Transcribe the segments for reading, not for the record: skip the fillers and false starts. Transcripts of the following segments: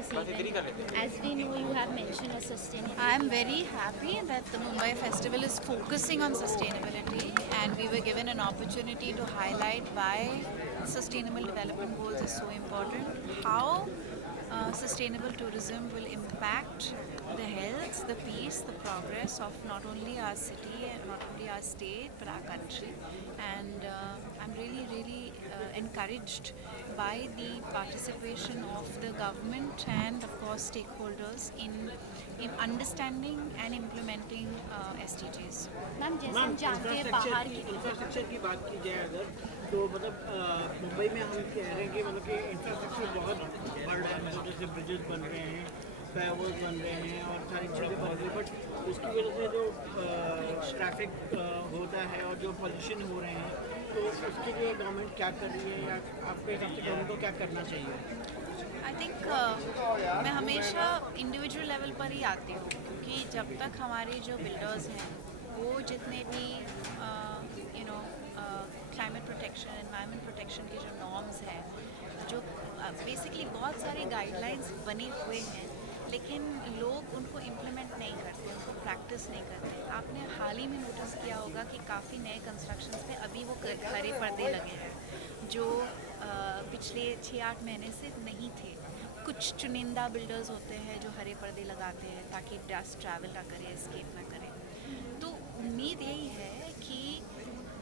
this event. As we know, you have mentioned a sustainability. I am very happy that the Mumbai Festival is focusing on sustainability, and we were given an opportunity to highlight why Sustainable Development Goals is so important, how sustainable tourism will impact the health, the peace, the progress of not only our city and not only our state but our country. And I'm really encouraged by the participation of the government and of course stakeholders in understanding and implementing SDGs. Ma'am जैसे हम जानते हैं बाहर की infrastructure की बात की जाए अगर तो मतलब मुंबई में हम कह रहे हैं कि मतलब कि इंफ्रास्ट्रक्चर बहुत बढ़ रहा है, मतलब जैसे ब्रिजेस बन रहे हैं, फ्लाईओवर्स बन रहे हैं और सारी चीज़ें बन रही हैं, बट उसकी वजह से जो ट्रैफिक होता है और जो पॉल्यूशन हो रहे हैं, तो उसके लिए गवर्नमेंट क्या कर रही है या आपके हिसाब से गवर्नमेंट को क्या करना चाहिए? आई थिंक मैं हमेशा इंडिविजुअल लेवल पर ही आती हूँ, क्योंकि जब तक हमारे जो बिल्डर्स हैं वो जितने भी क्लाइमेट प्रोटेक्शन, एनवायरनमेंट प्रोटेक्शन के जो नॉर्म्स हैं, जो बेसिकली बहुत सारे गाइडलाइंस बने हुए हैं, लेकिन लोग उनको इम्प्लीमेंट नहीं करते, उनको प्रैक्टिस नहीं करते। आपने हाल ही में नोटिस किया होगा कि काफ़ी नए कंस्ट्रक्शंस में अभी वो हरे पर्दे लगे हैं, जो पिछले 6-8 महीने से नहीं थे। कुछ चुनिंदा बिल्डर्स होते हैं जो हरे पर्दे लगाते हैं ताकि डस्ट ट्रैवल ना करे, एस्केप ना करे। तो उम्मीद यही है कि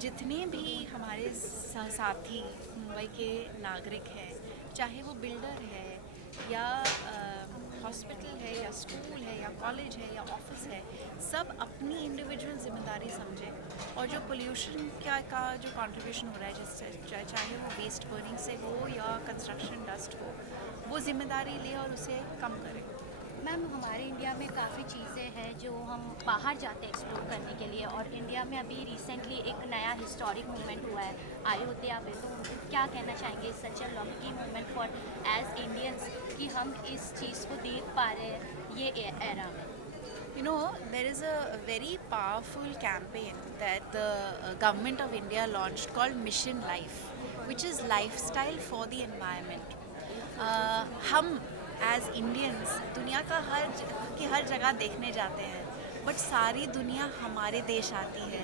जितने भी हमारे साथी मुंबई के नागरिक हैं, चाहे वो बिल्डर है या हॉस्पिटल है या स्कूल है या कॉलेज है या ऑफिस है, सब अपनी इंडिविजुअल जिम्मेदारी समझें और जो पोल्यूशन का जो कंट्रीब्यूशन हो रहा है, जिससे चाहे वो वेस्ट बर्निंग से हो या कंस्ट्रक्शन डस्ट हो, वो जिम्मेदारी ले और उसे कम करें। मैम हमारे इंडिया में काफ़ी चीज़ें हैं जो हम बाहर जाते हैं एक्सप्लोर करने के लिए, और इंडिया में अभी रिसेंटली एक नया हिस्टोरिक मूवमेंट हुआ है अयोध्या में, तो क्या कहना चाहेंगे such a lucky movement for us Indians कि हम इस चीज़ को देख पा रहे हैं ये एरा में? You know, there is a very powerful campaign that the government of India launched called Mission Life, which is lifestyle for the environment. हम एज इंडियंस दुनिया का हर जगह देखने जाते हैं, बट सारी दुनिया हमारे देश आती है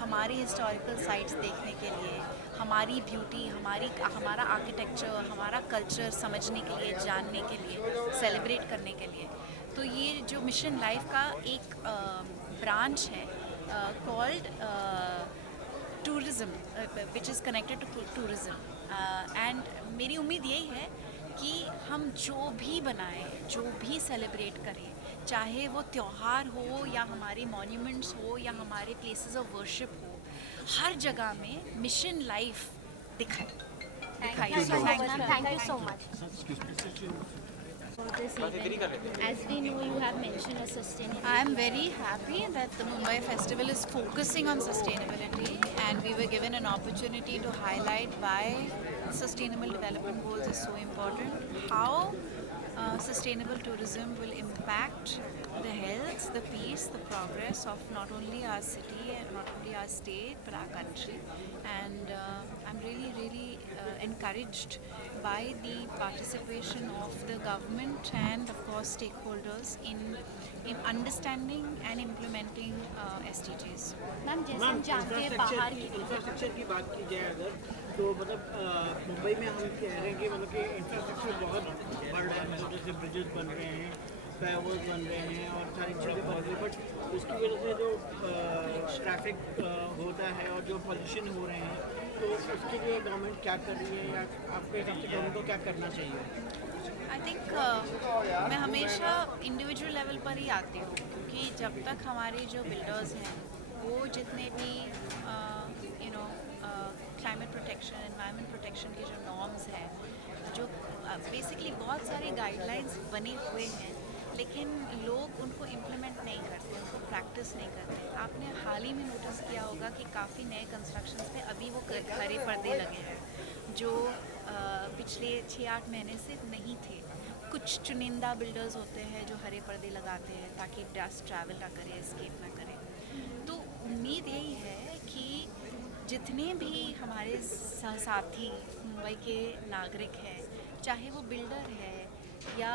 हमारी हिस्टोरिकल साइट्स देखने के लिए, हमारी ब्यूटी, हमारा आर्किटेक्चर, हमारा कल्चर समझने के लिए, जानने के लिए, सेलिब्रेट करने के लिए। तो ये जो मिशन लाइफ का एक ब्रांच है called tourism, which is connected to tourism. And मेरी उम्मीद यही है कि हम जो भी बनाएं, जो भी सेलिब्रेट करें, चाहे वो त्यौहार हो या हमारे मॉन्यूमेंट्स हो या हमारे प्लेसेस ऑफ वर्शिप हो, हर जगह में मिशन लाइफ दिखाई Thank you so much. For this event. As we know, you have mentioned a sustainability. I am very happy that the Mumbai Festival is focusing on sustainability, and we were given an opportunity to highlight why Sustainable Development Goals is so important, how sustainable tourism will impact the health, the peace, the progress of not only our city and not only our state but our country. And I'm really encouraged by the participation of the government and of course stakeholders in understanding and implementing SDGs. Ma'am जैसे हम जानते हैं बाहर की infrastructure की बात की जाए अगर तो मतलब मुंबई में हम कह रहे हैं कि मतलब कि इंफ्रास्ट्रक्चर बहुत बढ़ रहा है, मतलब जैसे ब्रिजेस बन रहे हैं, फ्लाईओवर्स बन रहे हैं और सारी चीज़ें बन रही हैं, बट उसकी वजह से जो ट्रैफिक होता है और जो पॉल्यूशन हो रहे हैं, तो उसके लिए गवर्नमेंट क्या कर रही है या आपके हिसाब से गवर्नमेंट को क्या करना चाहिए? आई थिंक मैं हमेशा इंडिविजुअल लेवल पर ही आती हूँ, क्योंकि जब तक हमारे जो बिल्डर्स हैं वो जितने भी क्लाइमेट प्रोटेक्शन, एनवायरनमेंट प्रोटेक्शन के जो नॉर्म्स हैं, जो बेसिकली बहुत सारे गाइडलाइंस बने हुए हैं, लेकिन लोग उनको इम्प्लीमेंट नहीं करते, उनको प्रैक्टिस नहीं करते। आपने हाल ही में नोटिस किया होगा कि काफ़ी नए कंस्ट्रक्शंस में अभी वो हरे पर्दे लगे हैं, जो पिछले 6-8 महीने से नहीं थे। कुछ चुनिंदा बिल्डर्स होते हैं जो हरे पर्दे लगाते हैं ताकि डस्ट ट्रैवल ना करे, एस्केप ना करे। तो उम्मीद यही है कि जितने भी हमारे साथी मुंबई के नागरिक हैं, चाहे वो बिल्डर है या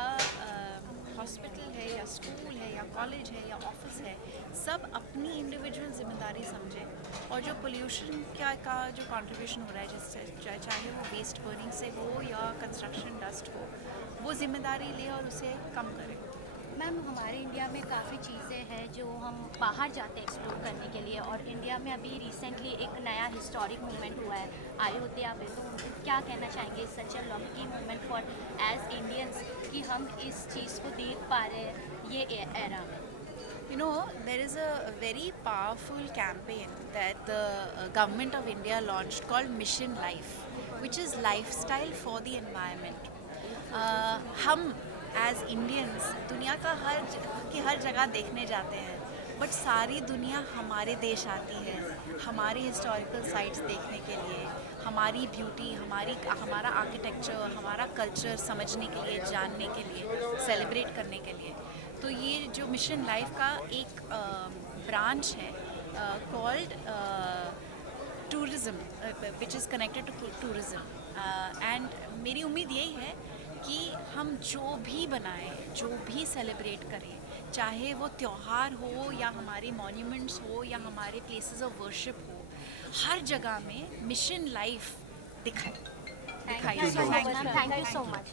हॉस्पिटल है या स्कूल है या कॉलेज है या ऑफिस है, सब अपनी इंडिविजुअल जिम्मेदारी समझे और जो पोल्यूशन का जो कंट्रीब्यूशन हो रहा है, जिससे चाहे वो वेस्ट बर्निंग से हो या कंस्ट्रक्शन डस्ट हो, वो जिम्मेदारी ले और उसे कम करे। मैम, हमारे इंडिया में काफ़ी चीज़ें हैं जो हम बाहर जाते हैं एक्सप्लोर करने के लिए, और इंडिया में अभी रिसेंटली एक नया हिस्टोरिक मूवमेंट हुआ है अयोध्या में, तो क्या कहना चाहेंगे such a lucky movement for us Indians कि हम इस चीज़ को देख पा रहे हैं ये एरा में? You know, there is a very powerful campaign that the government of India launched called Mission Life, which is lifestyle for the environment. हम एज इंडियंस दुनिया का हर जगह देखने जाते हैं, बट सारी दुनिया हमारे देश आती है हमारी हिस्टोरिकल साइट्स देखने के लिए, हमारी ब्यूटी, हमारा आर्किटेक्चर, हमारा कल्चर समझने के लिए, जानने के लिए, सेलिब्रेट करने के लिए। तो ये जो मिशन लाइफ का एक ब्रांच है called tourism, which is connected to tourism. And मेरी उम्मीद यही है कि हम जो भी बनाएं, जो भी सेलिब्रेट करें, चाहे वो त्यौहार हो या हमारे मॉन्यूमेंट्स हो या हमारे प्लेसेस ऑफ वर्शिप हो, हर जगह में मिशन लाइफ दिखाई थैंक यू सो मच।